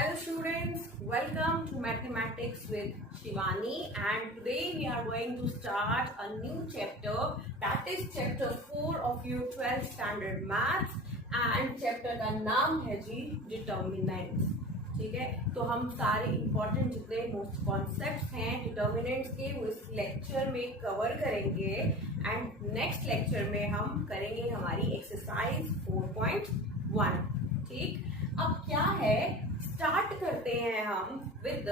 Hello students, welcome to Mathematics with Shivani, and today we are going to start a new chapter, that is chapter 4 of your 12th standard maths, and chapter का नाम है जी determinants. ठीक है, तो हम सारे important जितने most concepts हैं डिटर्मिनेंट्स के वो इस लेक्चर में कवर करेंगे एंड नेक्स्ट लेक्चर में हम करेंगे हमारी एक्सरसाइज 4.1। ठीक, अब क्या है, स्टार्ट करते हैं हम with the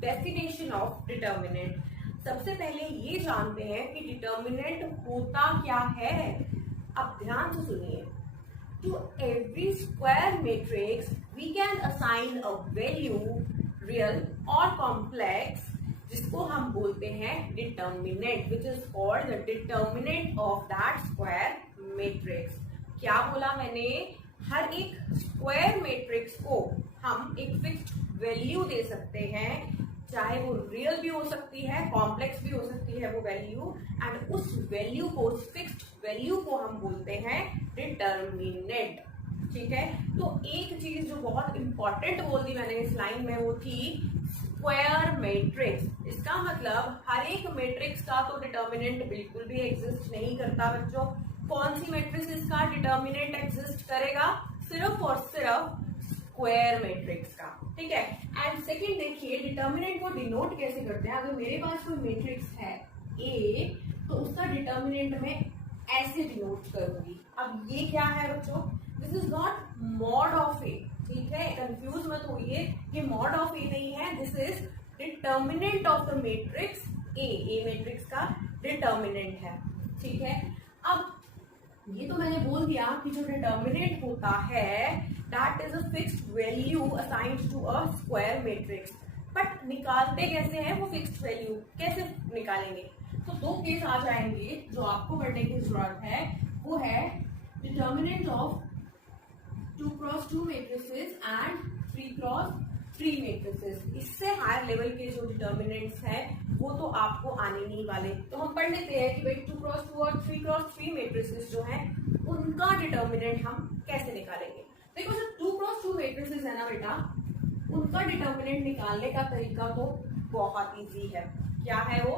definition of determinant. सबसे पहले ये जानते हैं कि डिटर्मिनेंट होता क्या है। अब ध्यान से सुनिए, to every square matrix we can assign a value, real और कॉम्प्लेक्स, जिसको हम बोलते हैं determinant, which is called the determinant of that square matrix. क्या बोला मैंने, हर एक स्क्वायर मैट्रिक्स को हम एक फिक्स्ड वैल्यू दे सकते हैं, चाहे वो रियल भी हो सकती है, कॉम्प्लेक्स भी हो सकती है वो वैल्यू, एंड उस वैल्यू को, उस फिक्स्ड वैल्यू को हम बोलते हैं डिटर्मिनेंट। ठीक है, तो एक चीज जो बहुत इंपॉर्टेंट बोल दी मैंने इस लाइन में वो थी स्क्वायर मैट्रिक्स। इसका मतलब हर एक मैट्रिक्स का तो डिटर्मिनेंट बिल्कुल भी एग्जिस्ट नहीं करता बच्चों। कौन सी मैट्रिक्स का डिटर्मिनेंट एग्जिस्ट करेगा, सिर्फ और सिर्फ स्क्वायर मैट्रिक्स का। ठीक है, एंड सेकंड देखिए डिटर्मिनेंट को डिनोट कैसे करते हैं। अगर मेरे पास कोई मैट्रिक्स है ए, तो उसका डिटर्मिनेंट में ऐसे डिनोट करूंगी। अब ये क्या है बच्चों, this is not mod of A. ठीक है, कंफ्यूज मत होइए, ये मॉड ऑफ ए नहीं है, this is determinant of the matrix A matrix का डिटर्मिनेंट है। ठीक है, अब ये तो मैंने बोल दिया कि जो डिटर्मिनेंट होता है that is a fixed value assigned to a square matrix. But निकालते कैसे हैं वो फिक्स्ड वैल्यू, कैसे निकालेंगे? तो दो केस आ जाएंगे जो आपको करने की जरूरत है, वो है determinant of 2x2 matrices and 3x3 matrices. इससे हायर लेवल के जो डिटर्मिनेंट्स हैं वो तो आपको आने नहीं वाले। तो हम पढ़ लेते हैं कि भाई 2x2 और 3x3 मैट्रिसेस जो हैं उनका डिटर्मिनेंट हम कैसे निकालेंगे। देखो जो 2x2 मैट्रिसेस है ना बेटा, उनका डिटर्मिनेंट निकालने का तरीका तो बहुत इजी है। क्या है वो,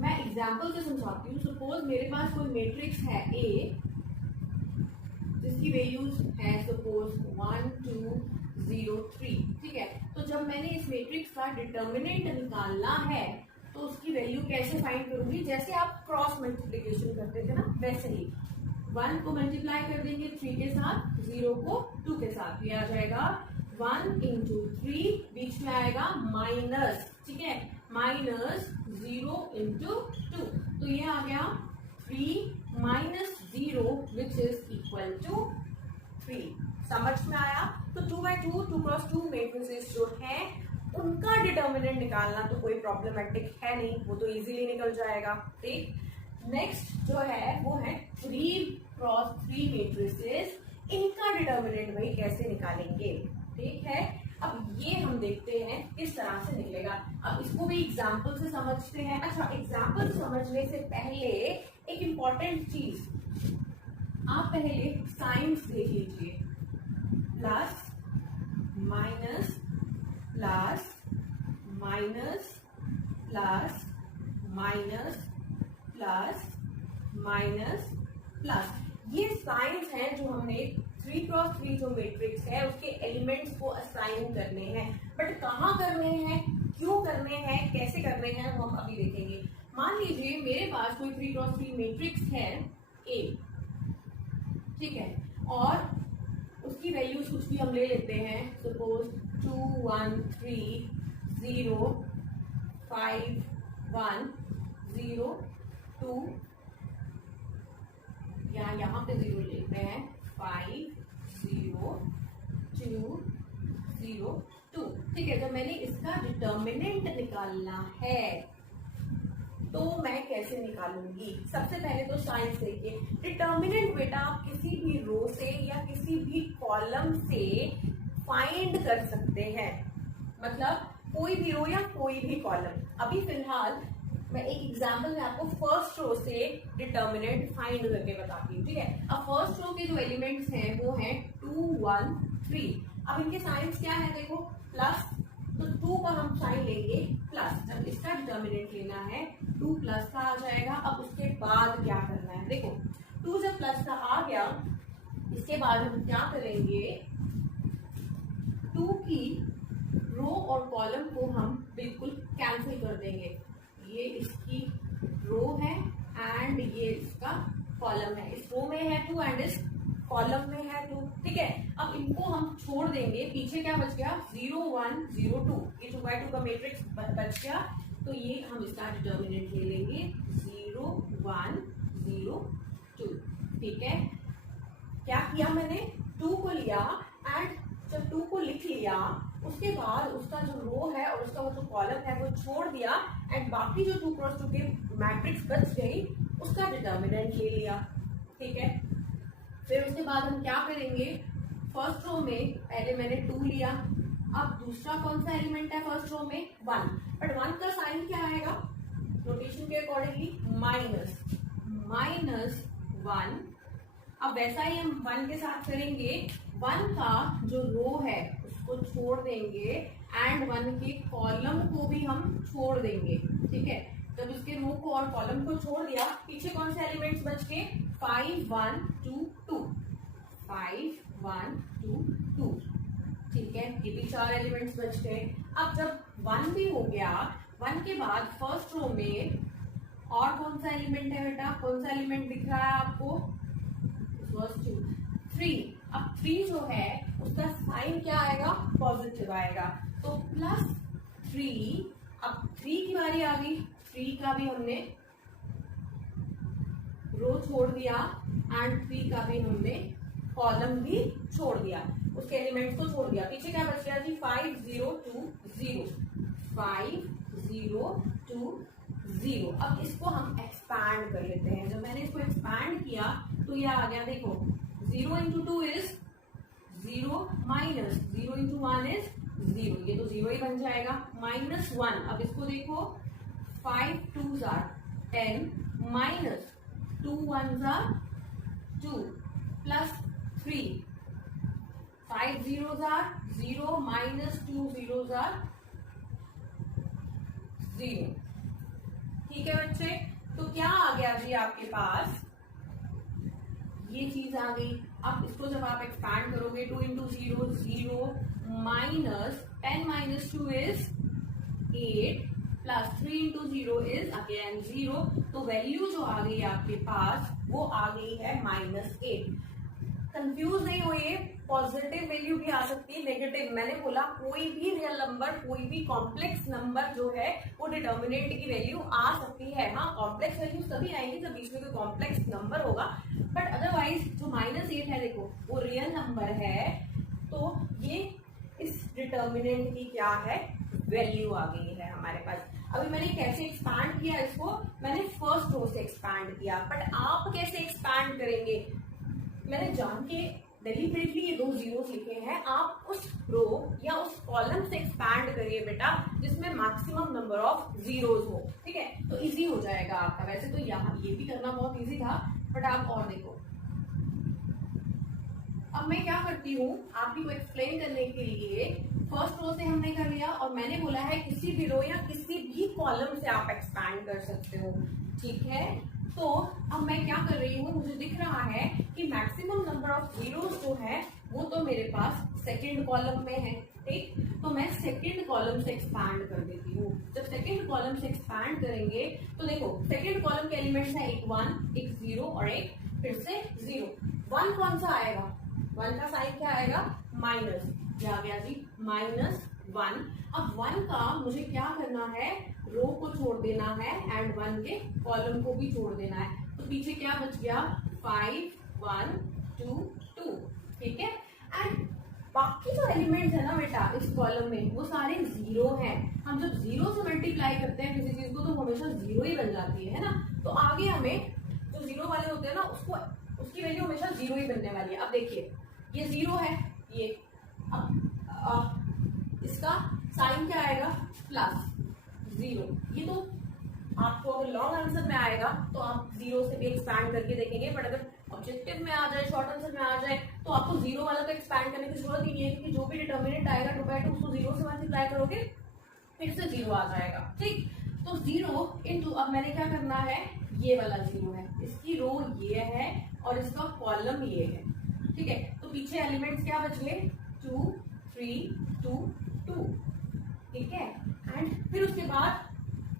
मैं एग्जाम्पल से समझाती हूँ। सपोज मेरे पास कोई मैट्रिक्स है ए, जिसकी वैल्यूज है सपोज 1 2 0 3। ठीक है, तो जब मैंने इस मैट्रिक्स का डिटर्मिनेंट निकालना है तो उसकी वैल्यू कैसे फाइंड करूंगी, जैसे आप क्रॉस मल्टीप्लिकेशन करते थे ना वैसे ही 1 को मल्टीप्लाई कर देंगे 3 के साथ, 0 को 2 के साथ, ये आ जाएगा 1 इंटू 3, बीच में आएगा माइनस। ठीक है, माइनस 0 इंटू 2, तो ये आ गया 3 minus 0 which is equal to 3। समझ में आया? तो 2x2 2x2 मैट्रिसेस जो है उनका डिटर्मिनेंट निकालना तो कोई प्रॉब्लमेटिक है नहीं, वो तो इजीली निकल जाएगा। ठीक, नेक्स्ट जो है वो है 3x3 मैट्रिसेस, इनका डिटर्मिनेंट भाई कैसे निकालेंगे। ठीक है, अब ये हम देखते हैं किस तरह से निकलेगा। अब इसको भी एग्जाम्पल से समझते हैं। अच्छा, एग्जाम्पल समझने से पहले एक इंपॉर्टेंट चीज, आप पहले साइंस देख लीजिए, plus minus plus minus plus minus plus minus plus, ये साइंस है जो हमने 3x3 जो मैट्रिक्स है उसके एलिमेंट्स को असाइन करने हैं। बट कहाँ करने हैं, क्यों करने हैं, कैसे करने हैं, वो हम अभी देखेंगे। मान लीजिए मेरे पास कोई 3x3 मैट्रिक्स है ए, ठीक है, और उसकी वैल्यूज कुछ भी हम ले लेते हैं, सपोज 2 1 3 0 5 1 0 2, या यहाँ पे 0 लेते हैं, 5 0 2 0 2। ठीक है, जब मैंने इसका डिटर्मिनेंट निकालना है तो मैं कैसे निकालूंगी। सबसे पहले तो साइंस देखिए, डिटर्मिनेंट बेटा आप किसी भी रो से या किसी भी कॉलम से फाइंड कर सकते हैं, मतलब कोई भी रो या कोई भी कॉलम। अभी फिलहाल मैं एक एग्जांपल में आपको फर्स्ट रो से डिटर्मिनेंट फाइंड करके बताती हूँ। ठीक है, अब फर्स्ट रो के जो एलिमेंट्स हैं वो हैं 2 1 3। अब इनके साइंस क्या है देखो, प्लस, तो 2 का हम साइन लेंगे प्लस, जब इसका डिटर्मिनेंट लेना है 2 प्लस का आ जाएगा। अब उसके बाद क्या करना है देखो, 2 जब प्लस का आ गया, इसके बाद हम क्या करेंगे, 2 की रो और कॉलम को हम बिल्कुल कैंसिल कर देंगे। ये इसकी रो है एंड ये इसका कॉलम है, इस रो में है 2 एंड इस कॉलम में है 2, ठीक है। अब इनको हम छोड़ देंगे, पीछे क्या बच गया, 0 1 0 2, ये 2 by 2 का मैट्रिक्स बच गया। तो ये हम इसका डिटर्मिनेंट ले लेंगे 0 1 0 2, ठीक है। क्या किया मैंने, 2 को लिया एंड जब 2 को लिख लिया उसके बाद उसका जो रो है और उसका वो जो कॉलम है वो छोड़ दिया एंड बाकी जो 2 क्रॉस 2 के मैट्रिक्स बच गई उसका डिटर्मिनेंट ले लिया, ठीक है। फिर उसके बाद हम क्या करेंगे, फर्स्ट रो में पहले मैंने 2 लिया, अब दूसरा कौन सा एलिमेंट है फर्स्ट रो में, 1, बट 1 का साइन क्या आएगा, नोटेशन के अकॉर्डिंगली माइनस 1। अब वैसा ही हम 1 के साथ करेंगे, 1 का जो रो है उसको छोड़ देंगे एंड 1 के कॉलम को भी हम छोड़ देंगे, ठीक है। जब इसके रो को और कॉलम को छोड़ दिया, पीछे कौन से एलिमेंट्स बच गए, 5 1 2 2, 5 1 2 2, ठीक है। ये भी 4 एलिमेंट्स बच गए। अब जब 1 भी हो गया, 1 के बाद फर्स्ट रो में और कौन सा एलिमेंट है बेटा, कौन सा एलिमेंट दिख रहा है आपको, 3। अब 3 जो है उसका साइन क्या आएगा, पॉजिटिव आएगा, तो +3। अब 3 की बारी आ गई, 3 का भी हमने रो छोड़ दिया एंड 3 का भी हमने कॉलम भी छोड़ दिया, उसके एलिमेंट्स को छोड़ दिया। पीछे क्या बच गया जी, 5 0 2 0, 5 0 2 0। अब इसको हम एक्सपैंड कर लेते हैं। जब मैंने इसको एक्सपैंड किया तो ये आ गया, देखो 0 into 2 is 0 minus 0 into 1 is 0, ये तो 0 ही बन जाएगा, -1। अब इसको देखो, 5 2s are 10 minus 2 1s are 2 plus 3, 5 zeros are 0 minus 2 zeros are 0, ठीक है बच्चे। तो क्या आ गया जी आपके पास, ये चीज आ गई। अब इसको जब आप एक्सपैंड करोगे, 2 into 0 0 minus 10 minus 2 is 8 plus 3 into 0 is again 0, तो वैल्यू जो आ गई आपके पास वो आ गई है -8। कंफ्यूज नहीं होइए, पॉजिटिव वैल्यू भी आ सकती है, नेगेटिव। मैंने बोला कोई भी रियल नंबर, कोई भी कॉम्प्लेक्स नंबर जो है वो डिटर्मिनेंट की वैल्यू आ सकती है। हाँ, कॉम्प्लेक्स वैल्यू तभी आएंगी जब बीच में कोई कॉम्प्लेक्स नंबर होगा, बट अदरवाइज जो -8 है देखो वो रियल नंबर है, तो ये इस डिटर्मिनेंट की क्या है, वैल्यू आ गई है हमारे पास। अभी मैंने कैसे एक्सपैंड किया इसको, मैंने फर्स्ट रो से एक्सपैंड किया, बट आप कैसे एक्सपैंड करेंगे, मैंने जान के डेलिबरेटली ये 2 जीरोस लिखे हैं, आप उस रो या उस कॉलम से एक्सपैंड करिए बेटा जिसमें मैक्सिमम नंबर ऑफ जीरोस हो, ठीक है, तो इजी हो जाएगा आपका। वैसे तो यहाँ ये भी करना बहुत इजी था, बट आप और देखो। अब मैं क्या करती हूँ आपको एक्सप्लेन करने के लिए, फर्स्ट रो से हमने कर लिया और मैंने बोला है किसी भी रो या किसी भी कॉलम से आप एक्सपैंड कर सकते हो, ठीक है। तो अब मैं क्या कर रही हूँ, मुझे दिख रहा है कि मैक्सिमम नंबर ऑफ जीरोस जो है वो तो मेरे पास सेकंड कॉलम में है, ठीक। तो मैं सेकंड कॉलम से एक्सपैंड कर देती हूँ। जब सेकंड कॉलम से एक्सपैंड करेंगे तो देखो सेकंड कॉलम के एलिमेंट्स है एक 1 एक 0 और एक फिर से 0। 1 कौन सा आएगा, 1 का साइन क्या आएगा, माइनस, क्या आ गया जी, -1। अब 1 का मुझे क्या करना है, रो को छोड़ देना है एंड 1 के कॉलम को भी छोड़ देना है, तो पीछे क्या बच गया, 5 1 2 2, ठीक है। एंड बाकी जो एलिमेंट्स है ना बेटा इस कॉलम में वो सारे 0 हैं। हम जब 0 से मल्टीप्लाई करते हैं किसी चीज को तो हमेशा 0 ही बन जाती है ना, तो आगे हमें जो 0 वाले होते हैं ना उसकी वैल्यू हमेशा 0 ही बनने वाली है। अब देखिए ये 0 है, ये अब इसका साइन क्या आएगा, +0। ये तो आपको अगर लॉन्ग आंसर में आएगा तो आप 0 से भी एक्सपैंड करके देखेंगे, बट अगर ऑब्जेक्टिव में आ जाए, शॉर्ट आंसर में आ जाए, तो आपको जीरो वाला तो एक्सपैंड करने की जरूरत ही नहीं है, क्योंकि जो भी डिटर्मिनेंट आएगा 2/2 उसको जीरो से मल्टीप्लाई करोगे फिर से जीरो आ जाएगा। ठीक, तो जीरो इंटू, अब मैंने क्या करना है, ये वाला जीरो है, इसकी रो ये है और इसका कॉलम ये है। ठीक है, तो पीछे एलिमेंट्स क्या बच गए, 2 3 2 2। ठीक है, एंड फिर उसके बाद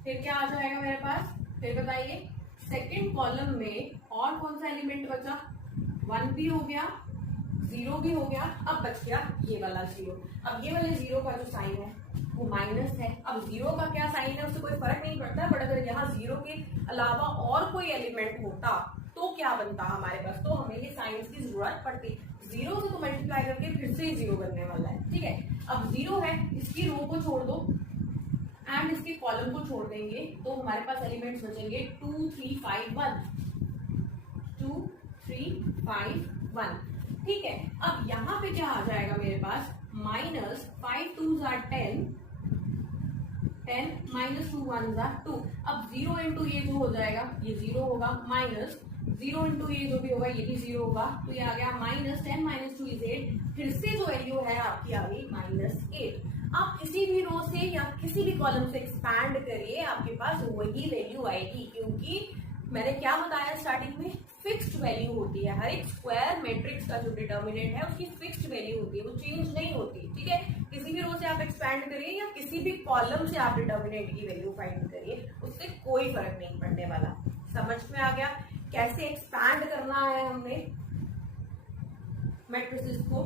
फिर क्या आ जाएगा मेरे पास, फिर बताइए सेकेंड कॉलम में और कौन सा एलिमेंट बचा, 1 भी हो गया, 0 भी हो गया, अब बच गया ये वाला जीरो। अब ये वाले जीरो का जो साइन है वो माइनस है। अब जीरो का क्या साइन है उससे कोई फर्क नहीं पड़ता, बट अगर यहाँ जीरो के अलावा और कोई एलिमेंट होता तो क्या बनता हमारे पास, तो हमें ये साइंस की जरूरत पड़ती। जीरो से तो मल्टीप्लाई करके फिर से ही जीरो बनने वाला है। ठीक है, अब जीरो है, इसकी रो को छोड़ दो एंड इसके कॉलम को छोड़ देंगे, तो हमारे पास एलिमेंट्स बचेंगे 2 3 5 1 2 3 5 1। ठीक है, अब यहाँ पे क्या आ जाएगा मेरे पास, minus 5 2s are 10 10 minus 2 1s are 2। अब 0 इंटू ये जो हो जाएगा ये 0 होगा, माइनस 0 इंटू ये जो भी होगा ये भी 0 होगा, तो ये आ गया माइनस 10 माइनस 2 इज 8। फिर से जो वैल्यू है आपकी आ गई -8। आप किसी भी रो से या किसी भी कॉलम से एक्सपैंड करिए, आपके पास वही वैल्यू आएगी, क्योंकि मैंने क्या बताया स्टार्टिंग में, फिक्स्ड वैल्यू होती है। हर एक स्क्वायर मैट्रिक्स का जो डिटर्मिनेंट है उसकी फिक्स्ड वैल्यू होती है, वो चेंज नहीं होती। ठीक है, किसी भी रो से आप एक्सपैंड करिए या किसी भी कॉलम से आप डिटर्मिनेंट की वैल्यू फाइंड करिए, उससे कोई फर्क नहीं पड़ने वाला। समझ में आ गया कैसे एक्सपैंड करना है हमने मैट्रिसेस को,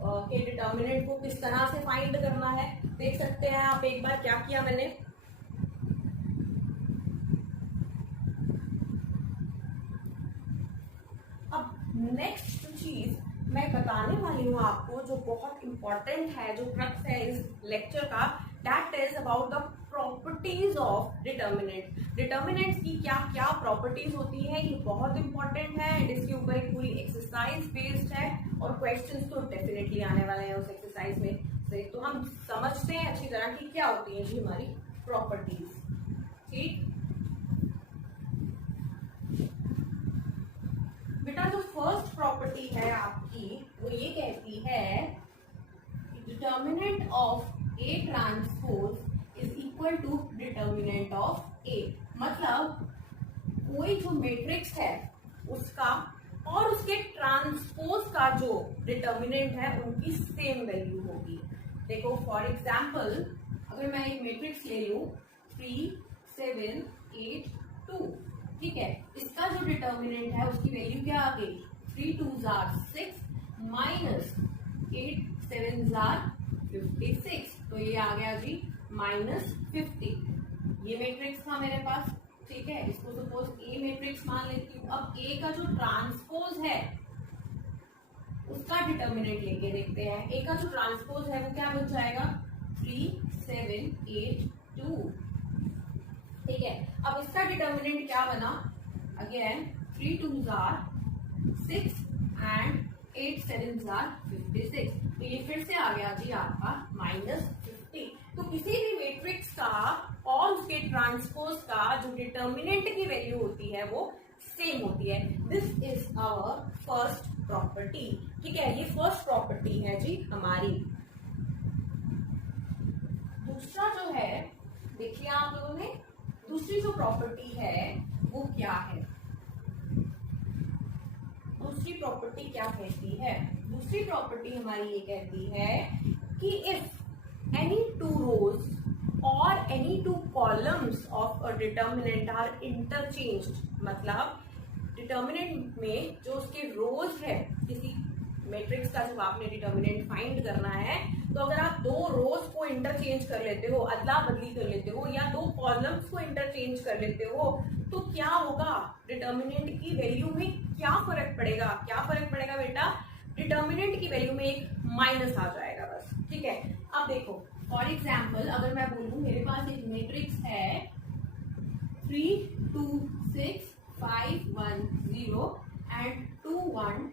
के डिटर्मिनेंट को किस तरह से फाइंड करना है। देख सकते हैं आप एक बार क्या किया मैंने, अब नेक्स्ट चीज मैं बताने वाली हूँ आपको जो बहुत इंपॉर्टेंट है, जो क्रक्स है इस लेक्चर का, that is about the properties of determinant. Determinants की क्या क्या प्रॉपर्टीज होती है, ये बहुत इंपॉर्टेंट है एंड इसके ऊपर एक पूरी एक्सरसाइज बेस्ड है और क्वेश्चंस तो डेफिनेटली आने वाले हैं उस एक्सरसाइज में से। तो हम समझते हैं अच्छी तरह की क्या होती है जी हमारी प्रॉपर्टीज। ठीक, बेटा जो फर्स्ट प्रॉपर्टी है आपकी वो ये कहती है determinant of A transpose is equal to determinant of A। मतलब कोई जो मैट्रिक्स है उसका और उसके ट्रांसपोज का जो डिटर्मिनेंट है उनकी सेम वैल्यू होगी। देखो फॉर एग्जांपल अगर मैं एक मैट्रिक्स ले लूं 3 7 8 2, ठीक है, इसका जो डिटर्मिनेंट है उसकी वैल्यू क्या आ गई, 3 2s are 6 minus 8 7s are 56, तो ये आ गया जी -50। ये मैट्रिक्स था मेरे पास। ठीक है, इसको सपोज ए मैट्रिक्स मान लेती हूँ। अब ए का जो ट्रांसपोज है उसका डिटर्मिनेंट लेके देखते हैं। ए का जो ट्रांसपोज है वो क्या बन जाएगा, 3 7 8 2। ठीक है, अब इसका डिटर्मिनेंट क्या बना, again 3 2s are 6 and 8 7s are 56, तो ये फिर से आ गया जी आपका -50। तो किसी भी मैट्रिक्स का और उसके ट्रांसपोज का जो डिटर्मिनेंट की वैल्यू होती है वो सेम होती है। This is our first property. ठीक है, ये फर्स्ट प्रॉपर्टी है जी हमारी। दूसरा जो है देखिए आप लोगों ने, दूसरी जो प्रॉपर्टी है वो क्या है, दूसरी प्रॉपर्टी क्या कहती है, दूसरी प्रॉपर्टी हमारी ये कहती है कि इफ एनी टू रोज और any two columns of a determinant are interchanged, मतलब डिटर्मिनेंट में जो उसके रोज है किसी मैट्रिक्स का, जब आपने डिटर्मिनेंट फाइंड करना है तो अगर आप दो रोज को इंटरचेंज कर लेते हो, अदला बदली कर लेते हो, या दो कॉलम्स को इंटरचेंज कर लेते हो, तो क्या होगा, डिटर्मिनेंट की वैल्यू में क्या फर्क पड़ेगा, क्या फर्क पड़ेगा बेटा, डिटर्मिनेंट की वैल्यू में एक माइनस आ जाएगा बस। ठीक है, अब देखो फॉर एग्जाम्पल अगर मैं बोलूं मेरे पास एक मैट्रिक्स है 3 2 6 5 1 0 एंड 2 1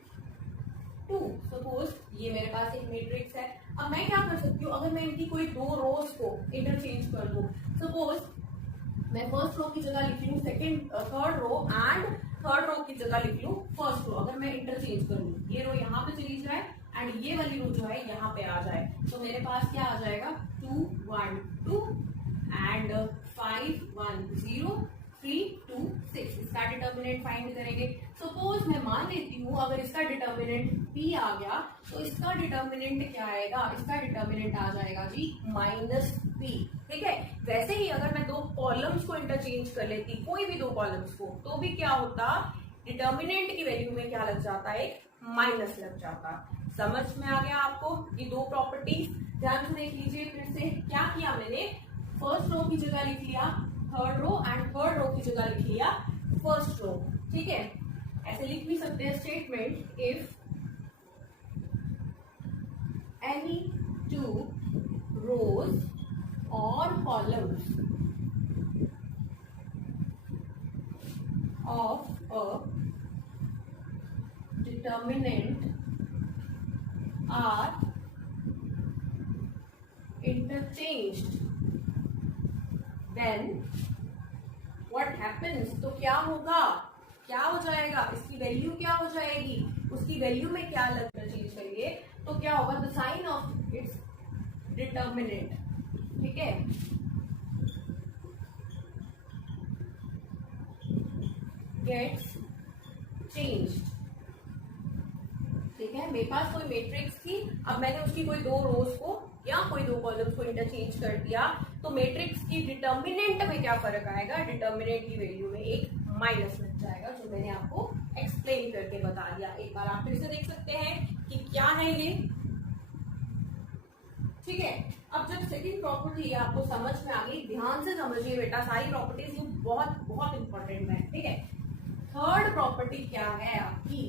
2, सपोज ये मेरे पास एक मैट्रिक्स है। अब मैं क्या कर सकती हूँ, अगर मैं इनकी कोई दो रोज को इंटरचेंज कर दूं, सपोज मैं फर्स्ट रो की जगह लिखी हूँ third row and third row की जगह लिख लूं फर्स्ट रो। अगर मैं इंटरचेंज करूं, ये रो यहाँ पे चली जाए एंड ये वाली रो जो है यहाँ पे आ जाए, तो मेरे पास क्या आ जाएगा 2 1 2 एंड 5 1 0 3 2 6। इसका डिटर्मिनेंट फाइंड करेंगे। सपोज मैं मान लेती हूँ अगर इसका डिटर्मिनेंट p आ गया तो इसका डिटर्मिनेंट क्या आएगा, इसका डिटर्मिनेंट आ जाएगा जी -p। ठीक है, वैसे ही अगर मैं दो कॉलम्स को इंटरचेंज कर लेती, कोई भी दो कॉलम्स को, तो भी क्या होता, डिटर्मिनेंट की वैल्यू में क्या लग जाता है, माइनस लग जाता। समझ में आ गया आपको ये दो प्रॉपर्टीज? ध्यान से देख लीजिए फिर से। क्या किया मैंने, फर्स्ट रो की जगह लिख लिया third row and third row की जगह लिख लिया फर्स्ट रो। ठीक है, ऐसे लिख भी सकते हैं statement, if any two rows और columns of a determinant are interchanged then what happens. तो क्या होगा, क्या हो जाएगा, इसकी वैल्यू क्या हो जाएगी, उसकी वैल्यू में क्या लगना चेंज करिए तो क्या होगा, the sign of its determinant, ठीक है, गेट्स चेंज्ड। ठीक है, मेरे पास कोई मैट्रिक्स थी, अब मैंने उसकी कोई दो रोज को या कोई दो कॉलम्स को इंटरचेंज कर दिया, तो मैट्रिक्स की डिटर्मिनेंट में क्या फर्क आएगा, डिटर्मिनेंट की वैल्यू में एक माइनस लग जाएगा, जो मैंने आपको एक्सप्लेन करके बता दिया। एक बार आप फिर से देख सकते हैं कि क्या है ये। ठीक है, अब जब सेकंड प्रॉपर्टी आपको समझ में आ गई, ध्यान से समझिए बेटा, सारी प्रॉपर्टीज ये बहुत बहुत इंपॉर्टेंट है। ठीक है, थर्ड प्रॉपर्टी क्या है आपकी,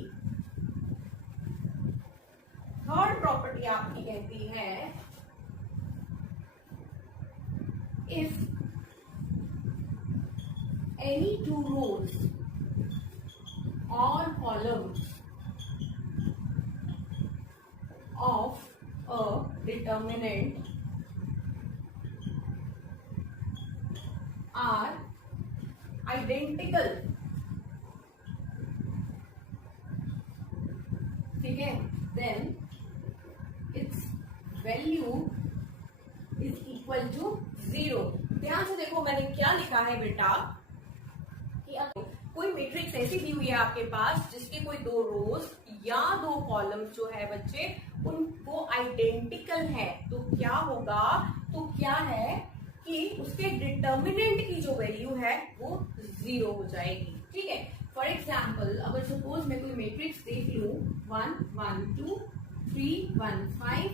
थर्ड प्रॉपर्टी आपकी कहती है if any two rows or columns of a determinant are identical, ठीक है, then its value is equal to 0। ध्यान से देखो मैंने क्या लिखा है बेटा, कि अगर कोई मैट्रिक्स ऐसी दी हुई है आपके पास जिसके कोई दो रोज या दो कॉलम्स जो है बच्चे उनको आइडेंटिकल है, तो क्या होगा, तो क्या है कि उसके डिटर्मिनेंट की जो वैल्यू है वो 0 हो जाएगी। ठीक है, फॉर एग्जाम्पल अगर सपोज मैं कोई मैट्रिक्स देख लूं 1 1 2 3 1 5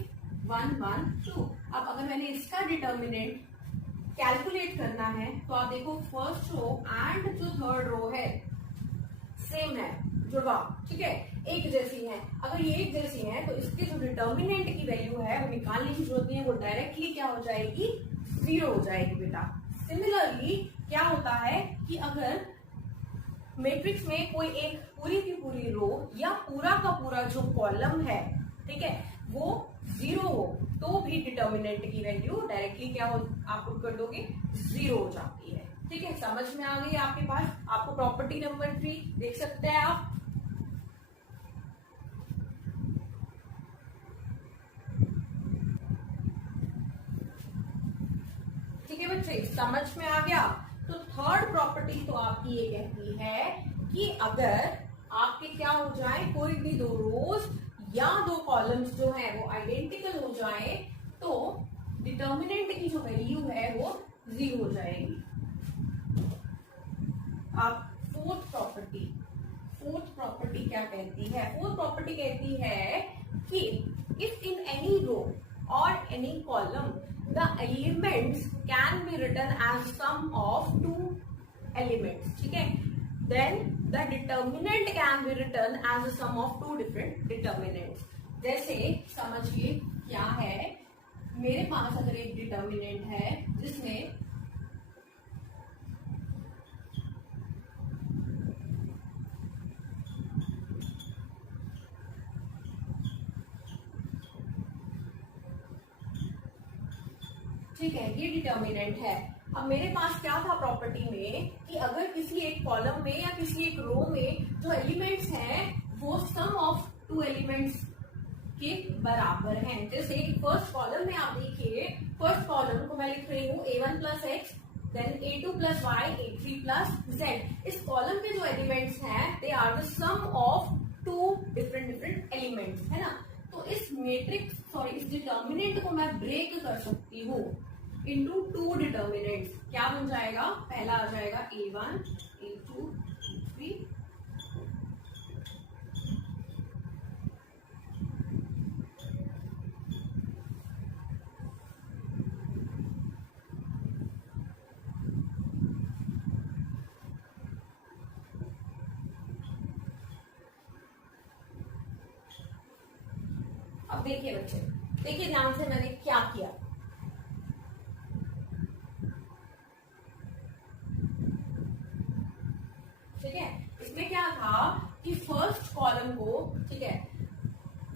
1 1 2, अब अगर मैंने इसका डिटर्मिनेंट कैलकुलेट करना है तो आप देखो फर्स्ट रो एंड जो थर्ड रो है सेम है, जुड़वा, ठीक है, एक जैसी है। अगर ये एक जैसी है तो इसके जो डिटर्मिनेंट की वैल्यू है वो निकालने की जरूरत नहीं है, वो डायरेक्टली क्या हो जाएगी, 0 हो जाएगी बेटा। सिमिलरली क्या होता है कि अगर मैट्रिक्स में कोई एक पूरी की पूरी रो या पूरा का पूरा जो कॉलम है, ठीक है, वो 0 हो तो भी डिटर्मिनेंट की वैल्यू डायरेक्टली क्या हो, आप पुट कर दोगे 0 हो जाती है। ठीक है, समझ में आ गई आपके पास। आपको प्रॉपर्टी नंबर 3 देख सकते हैं आप, ठीक है बच्चे, समझ में आ गया। तो थर्ड प्रॉपर्टी तो आपकी ये कहती है कि अगर आपके क्या हो जाए, कोई भी दो रोज या दो कॉलम्स जो है वो आइडेंटिकल हो जाए तो डिटर्मिनेंट की जो वैल्यू है वो 0 हो जाएगी। अब फोर्थ प्रॉपर्टी क्या कहती है, फोर्थ प्रॉपर्टी कहती है कि इफ इन एनी रो और any column the elements can be written as sum of two elements, ठीक है, then the determinant can be written as a sum of two different determinants। जैसे समझिए क्या है, मेरे पास अगर एक डिटर्मिनेंट है जिसमें ठीक है, ये डिटर्मिनेंट है अब मेरे पास क्या था प्रॉपर्टी में कि अगर किसी एक कॉलम में या किसी एक रो में जो एलिमेंट्स हैं वो सम ऑफ टू एलिमेंट्स के बराबर हैं। जैसे फर्स्ट कॉलम में आप देखिए, फर्स्ट कॉलम को मैं लिख रही हूँ a1 plus x, then a2 plus y, a3 plus z। इस कॉलम के जो एलिमेंट्स हैं they are the sum of two different elements, है ना। तो इस मैट्रिक्स इस डिटर्मिनेंट को मैं ब्रेक कर सकती हूँ इनटू टू डिटर्मिनेंट्स। क्या बन जाएगा, पहला आ जाएगा a1, a2, a3, अब देखिए बच्चे, देखिए ध्यान से मैंने क्या किया। ठीक है, इसमें क्या था कि फर्स्ट कॉलम को, ठीक है,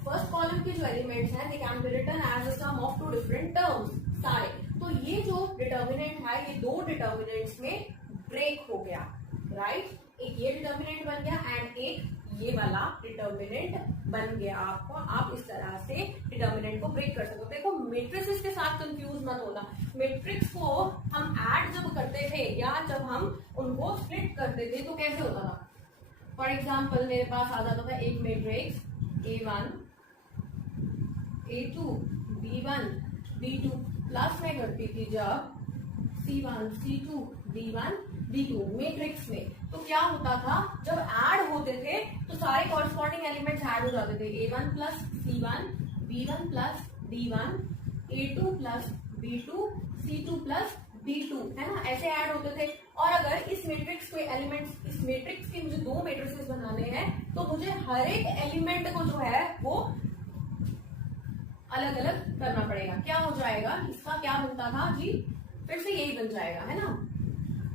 फर्स्ट कॉलम के जो एलिमेंट्स हैं they can be written as a sum of two different terms सारे। तो ये जो डिटर्मिनेंट है ये दो डिटर्मिनेंट्स में ब्रेक हो गया, राइट। एक ये डिटर्मिनेंट बन गया एंड एक ये वाला डिटर्मिनेंट बन गया। आपको आप इस तरह से डिटर्मिनेंट को ब्रेक कर सकते हो। देखो मैट्रिसेस के साथ कंफ्यूज मत होना। मैट्रिक्स को हम ऐड जब करते थे या जब हम उनको स्प्लिट करते थे तो कैसे होता था। फॉर एग्जाम्पल मेरे पास आ जाता था एक matrix a1, a2, b1, b2 plus में करती थी जब c1, c2, d1, d2 matrix में। तो क्या होता था, जब ऐड होते थे तो सारे कॉरस्पॉन्डिंग एलिमेंट्स ऐड हो जाते थे। a1 plus c1, b1 plus d1, a2 plus b2, c2 plus d2, है ना, ऐसे ऐड होते थे। और अगर इस मैट्रिक्स के एलिमेंट्स, इस मैट्रिक्स के मुझे दो मैट्रिसेस बनाने हैं तो मुझे हर एक एलिमेंट को जो है वो अलग अलग करना पड़ेगा। क्या हो जाएगा, इसका क्या बनता था जी, फिर से यही बन जाएगा, है ना।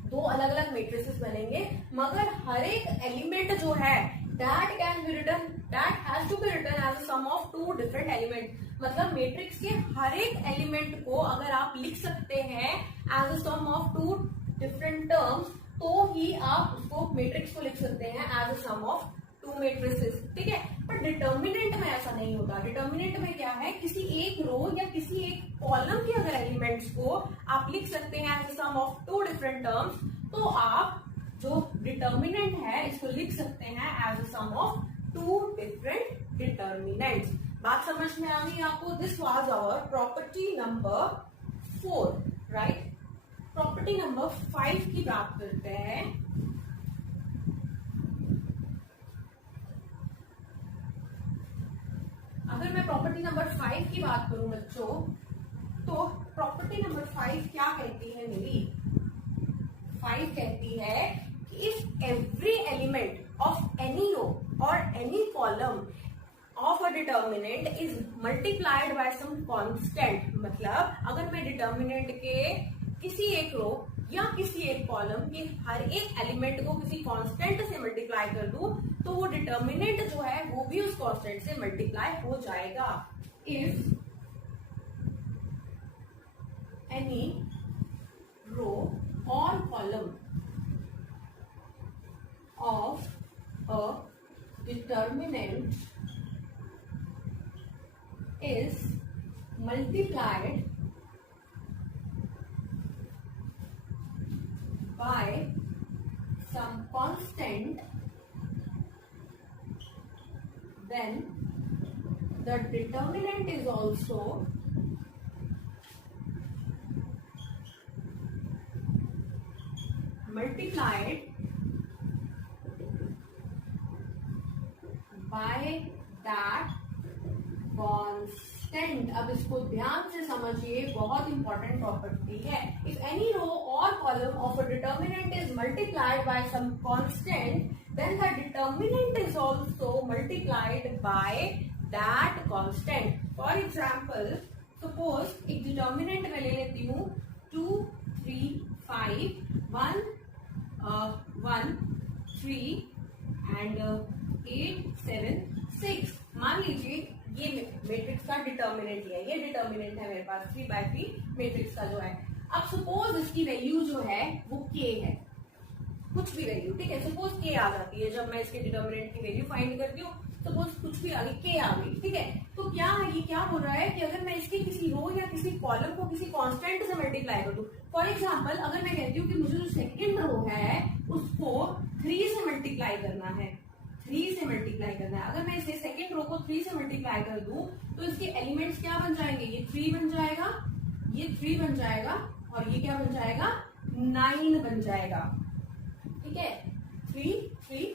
दो अलग अलग मैट्रिसेस बनेंगे मगर हर एक एलिमेंट जो है that can be written, that has to be written as a sum of two different element. मतलब मैट्रिक्स के हर एक एलिमेंट को अगर आप लिख सकते हैं as a sum of two different terms तो ही आप उसको मैट्रिक्स को लिख सकते हैं as a sum of two matrices, ठीक है। पर डिटर्मिनेंट में ऐसा नहीं होता। डिटर्मिनेंट में क्या है, किसी एक रो या किसी एक कॉलम के अगर एलिमेंट्स को आप लिख सकते हैं as a sum of two different terms तो आप जो डिटर्मिनेंट है इसको लिख सकते हैं as a sum of two different determinants. बात समझ में आ गई आपको। This was our property number 4, right. Property number 5 की बात करते हैं। अगर मैं प्रॉपर्टी नंबर 5 की बात करूं बच्चों, तो प्रॉपर्टी नंबर 5 क्या कहती है मेरी, 5 कहती है कि if every element of any row और any column of a determinant is multiplied by some constant. मतलब अगर मैं डिटर्मिनेंट के किसी एक रो या किसी एक कॉलम के हर एक एलिमेंट को किसी कांस्टेंट से मल्टीप्लाई कर दूं तो वो डिटर्मिनेंट जो है वो भी उस कांस्टेंट से मल्टीप्लाई हो जाएगा। इफ एनी रो और column of a determinant is multiplied by some constant, then the determinant is also multiplied by that constant। अब इसको ध्यान से समझिए, बहुत इंपॉर्टेंट प्रॉपर्टी है। इफ एनी रो और column of a determinant is multiplied by some constant then the determinant is also multiplied by that constant. For example suppose एक determinant मैं ले लेती हूँ 2, 3, 5, 1, 1, 3 एंड 8, 7, 6। मान लीजिए ये मैट्रिक्स का डिटर्मिनेंट है, ये डिटर्मिनेंट है मेरे पास 3 by 3 मैट्रिक्स का जो है। अब सपोज इसकी वैल्यू जो है वो के है, कुछ भी वैल्यू, ठीक है, सपोज के आ जाती है, जब मैं इसके डिटर्मिनेंट की वैल्यू फाइंड करती हूँ, सपोज कुछ भी आगे के आ गई, ठीक है, तो क्या है, ये क्या बोल रहा है कि अगर मैं इसके किसी रो या किसी कॉलम को किसी कांस्टेंट से मल्टीप्लाई कर दूं, फॉर एग्जांपल अगर मैं कहती हूँ कि मुझे जो सेकंड रो है उसको 3 से मल्टीप्लाई करना है, 3 से मल्टीप्लाई करना है, अगर मैं इसे सेकंड रो को 3 से मल्टीप्लाई कर दूं तो इसके एलिमेंट्स क्या बन जाएंगे, ये 3 बन जाएगा, ये 3 बन जाएगा, और ये क्या बन जाएगा, 9 बन जाएगा, ठीक है, 3 3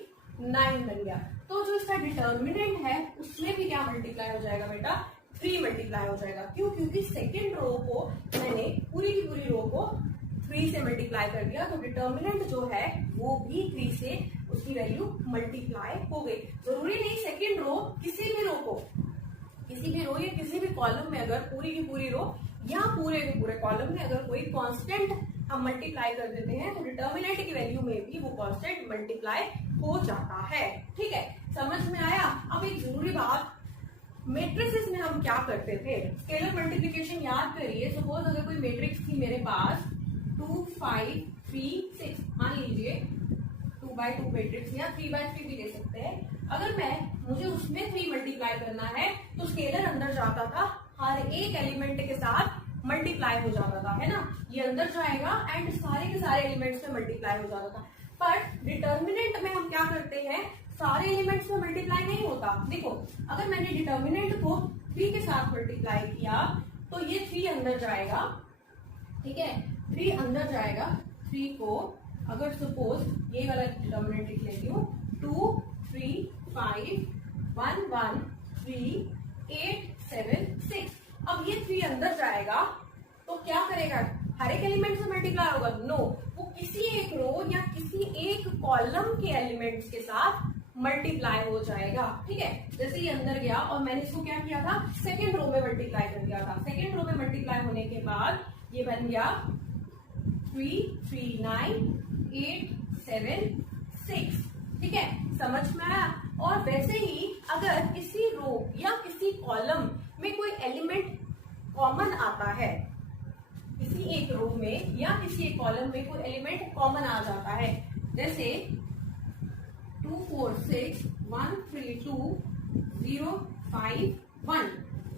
9 बन गया। तो जो इसका डिटर्मिनेंट है उसमें भी क्या मल्टीप्लाई हो जाएगा बेटा, 3 मल्टीप्लाई हो जाएगा। क्यों, क्योंकि सेकेंड रो को मैंने पूरी की पूरी रो को 3 से मल्टीप्लाई कर दिया, तो डिटर्मिनेंट जो है वो भी 3 से उसकी वैल्यू मल्टीप्लाई हो गई। जरूरी नहीं सेकेंड रो, किसी भी रो को, किसी भी रो या किसी भी कॉलम में अगर पूरी की पूरी रो या पूरे के पूरे कॉलम में अगर कोई कांस्टेंट हम मल्टीप्लाई कर देते हैं तो डिटर्मिनेंट की वैल्यू में भी वो कांस्टेंट मल्टीप्लाई हो जाता है, ठीक है, समझ में आया। अब एक जरूरी बात, मैट्रिसेस में हम क्या करते थे, स्केलर मल्टीप्लिकेशन याद करिए। सपोज अगर कोई मैट्रिक्स थी मेरे पास 2 5 3 6, मान लीजिए 2x2 मैट्रिक्स या 3x3 भी ले सकते हैं, अगर मुझे उसमें 3 मल्टीप्लाई करना है तो स्केलर अंदर जाता था, हर एक एलिमेंट के साथ मल्टीप्लाई हो जाता था, है ना, ये अंदर जाएगा एंड सारे के सारे एलिमेंट्स में मल्टीप्लाई हो जाता था। पर डिटर्मिनेंट में हम क्या करते हैं, सारे एलिमेंट्स में मल्टीप्लाई नहीं होता। देखो अगर मैंने डिटर्मिनेंट को 3 के साथ मल्टीप्लाई किया तो ये 3 अंदर जाएगा, ठीक है, 3 अंदर जाएगा, 3 को अगर सपोज ये वाला डिटर्मिनेंट लिख लेती हूँ, 2 3 5 1 1 3 8 7 6, अब ये 3 अंदर जाएगा तो क्या करेगा, हर एक एलिमेंट से मल्टीप्लाई होगा, नो, वो किसी एक रो या किसी एक कॉलम के एलिमेंट्स के साथ मल्टीप्लाई हो जाएगा, ठीक है। जैसे ये अंदर गया और मैंने इसको क्या किया था, सेकेंड रो में मल्टीप्लाई कर दिया था, सेकेंड रो में मल्टीप्लाई होने के बाद ये बन गया 3 3 9 8 7 6, ठीक है, समझ में आया। और वैसे ही अगर किसी रो या किसी कॉलम में कोई एलिमेंट कॉमन आता है, किसी एक रो में या किसी एक कॉलम में कोई एलिमेंट कॉमन आ जाता है, जैसे 2 4 6 1 3 2 0 5 1,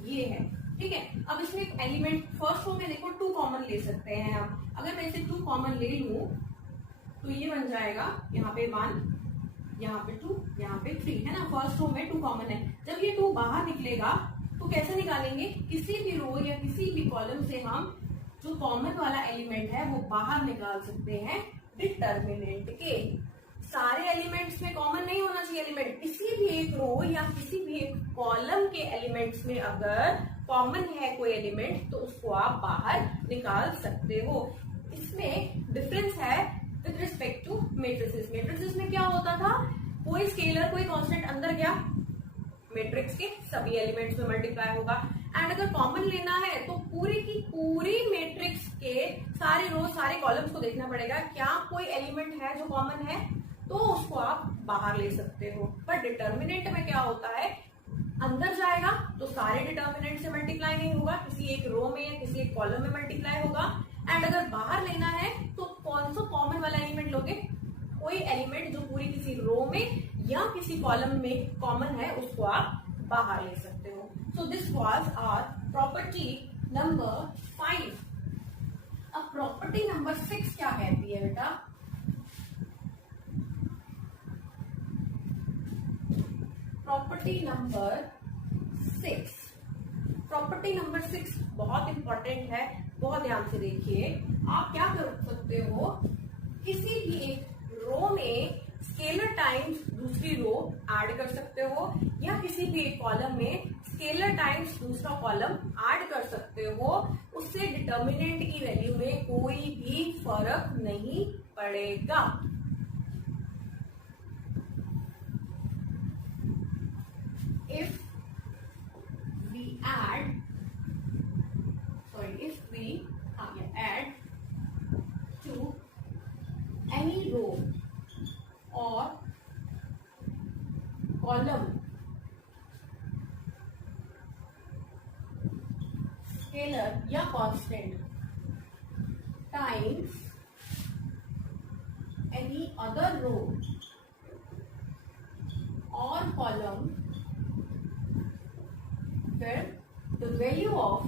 ये है, ठीक है। अब इसमें एक एलिमेंट फर्स्ट रो में देखो 2 कॉमन ले सकते हैं हम, अगर मैं इसे 2 कॉमन ले लूं तो ये बन जाएगा, यहाँ पे 1, यहाँ पे 2, यहाँ पे 3, है ना, फर्स्ट रो में 2 कॉमन है। जब ये 2 बाहर निकलेगा तो कैसे निकालेंगे, किसी भी रो या किसी भी कॉलम से हम जो कॉमन वाला एलिमेंट है वो बाहर निकाल सकते हैं डिटर्मिनेंट के। सारे एलिमेंट्स में कॉमन नहीं होना चाहिए एलिमेंट, किसी भी एक रो या किसी भी एक कॉलम के एलिमेंट्स में अगर कॉमन है कोई एलिमेंट तो उसको आप बाहर निकाल सकते हो। इसमें डिफरेंस है with respect to matrices. Matrices में क्या होता था, कोई स्केलर कोई कांस्टेंट अंदर गया, मैट्रिक्स के सभी एलिमेंट्स में मल्टीप्लाई होगा, एंड अगर कॉमन लेना है तो पूरी की पूरी मैट्रिक्स के सारे रो सारे कॉलम्स को देखना पड़ेगा, क्या कोई एलिमेंट है जो कॉमन है तो उसको आप बाहर ले सकते हो। पर डिटर्मिनेंट में क्या होता है, अंदर जाएगा तो सारे डिटर्मिनेंट से मल्टीप्लाई नहीं होगा, किसी एक रो में या किसी एक कॉलम में मल्टीप्लाई होगा, एंड अगर बाहर लेना है तो कौन सा कॉमन वाला एलिमेंट लोगे, कोई एलिमेंट जो पूरी किसी रो में या किसी कॉलम में कॉमन है उसको आप बाहर ले सकते हो। So this was our property number 5। अब प्रॉपर्टी नंबर 6 क्या कहती है बेटा, प्रॉपर्टी नंबर 6, प्रॉपर्टी नंबर 6 बहुत इंपॉर्टेंट है, बहुत ध्यान से देखिए। आप क्या कर सकते हो, किसी भी एक रो में स्केलर टाइम्स दूसरी रो ऐड कर सकते हो, या किसी भी एक कॉलम में स्केलर टाइम्स दूसरा कॉलम ऐड कर सकते हो, उससे डिटर्मिनेंट की वैल्यू में कोई भी फर्क नहीं पड़ेगा। If we add to any row or column scalar या constant, times any other row or column where the value of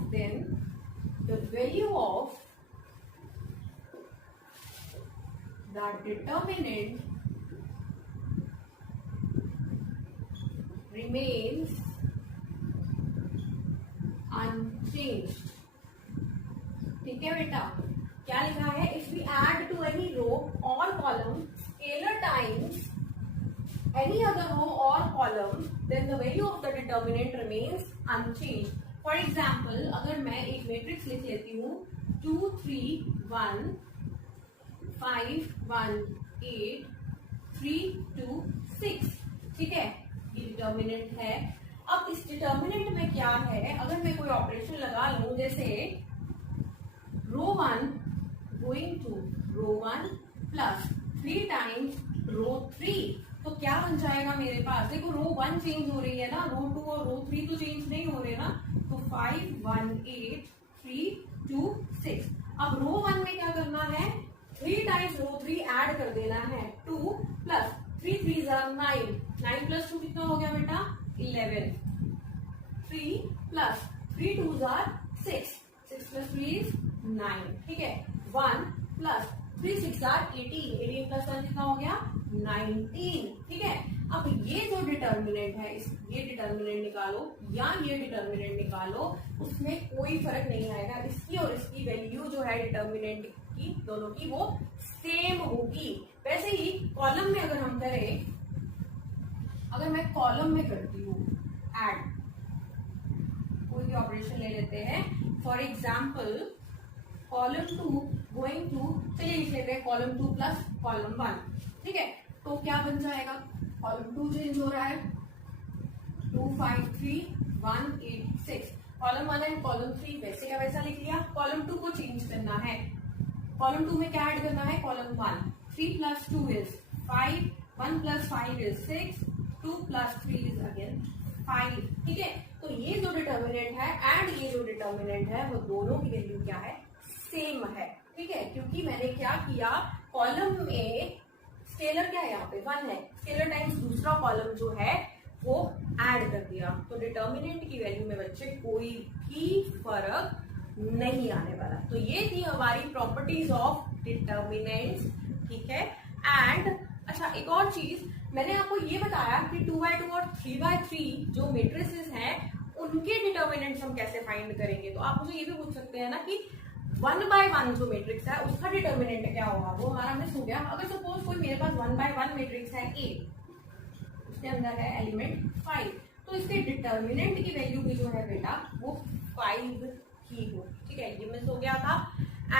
the determinant remains unchanged. ठीक है बेटा, क्या लिखा है? If we add to any row और column scalar times any other row or column, then the value of the determinant remains unchanged. For example, अगर मैं एक मैट्रिक्स लिख लेती हूँ 2 3 1 5 1 8 3 2 6, ठीक है, ये डिटर्मिनेंट है. अब इस डिटर्मिनेंट में क्या है? अगर मैं कोई ऑपरेशन लगा लूं, जैसे row 1 going to row 1 plus 3 times row 3, तो क्या बन जाएगा मेरे पास? देखो रो 1 चेंज हो रही है ना, रो 2 और रो 3 तो चेंज नहीं हो रहे ना. तो 5 1 8 3 2 6. अब रो 1 में क्या करना है? 3 टाइम्स रो 3 ऐड कर देना है. 2 प्लस 3 3 9, 9 प्लस 2 कितना हो गया बेटा? 11. 3 प्लस 3 2 6, 6 प्लस 3 इज 9, ठीक है. 1 प्लस 3 6 18, 18 प्लस 1 कितना हो गया? 19, ठीक है. अब ये जो डिटर्मिनेंट है, ये डिटर्मिनेंट निकालो या ये डिटर्मिनेंट निकालो, उसमें कोई फर्क नहीं आएगा. इसकी और इसकी वैल्यू जो है डिटर्मिनेंट की, दोनों की वो सेम होगी. वैसे ही कॉलम में अगर हम करें, अगर मैं कॉलम में करती हूँ ऐड, कोई भी ऑपरेशन ले लेते हैं. For example column 2 going to, चलिए लिख लेते हैं कॉलम 2 प्लस कॉलम 1, ठीक है. तो क्या बन जाएगा? कॉलम 2 चेंज हो रहा है, 2 5 3 1 8 6. कॉलम 1 एंड कॉलम 3 वैसे का वैसा लिख लिया. कॉलम 2 को चेंज करना है. कॉलम 2 में क्या ऐड करना है? Column 1. 3 plus 2 is 5, 1 plus 5 is 6, 2 plus 3 is again 5, ठीक है. तो ये जो डिटर्मिनेंट है एंड ये जो डिटर्मिनेंट है, वो दोनों की वैल्यू क्या है? सेम है, ठीक है. क्योंकि मैंने क्या किया, कॉलम में स्केलर क्या है? यहाँ पे 1 है. स्केलर टाइम्स दूसरा कॉलम जो है वो ऐड कर दिया. तो डिटर्मिनेंट की वैल्यू में बच्चे कोई भी फर्क नहीं आने वाला. तो ये थी हमारी प्रॉपर्टीज ऑफ डिटर्मिनेंट्स, ठीक है. एंड अच्छा, एक और चीज मैंने आपको ये बताया कि 2x2 और 3x3 जो मेट्रिसेस हैं, उनके डिटर्मिनेंट्स हम कैसे फाइंड करेंगे. तो आप मुझे ये भी पूछ सकते हैं ना कि 1/1 जो मैट्रिक्स है उसका डिटर्मिनेंट क्या होगा. वो हमारा मिस हो गया. अगर सपोज कोई मेरे पास 1/1 मैट्रिक्स है A, उसके अंदर है एलिमेंट 5, तो इसके डिटर्मिनेंट की वैल्यू भी जो है बेटा वो 5 ही हो, ठीक है. ये मिस हो गया था.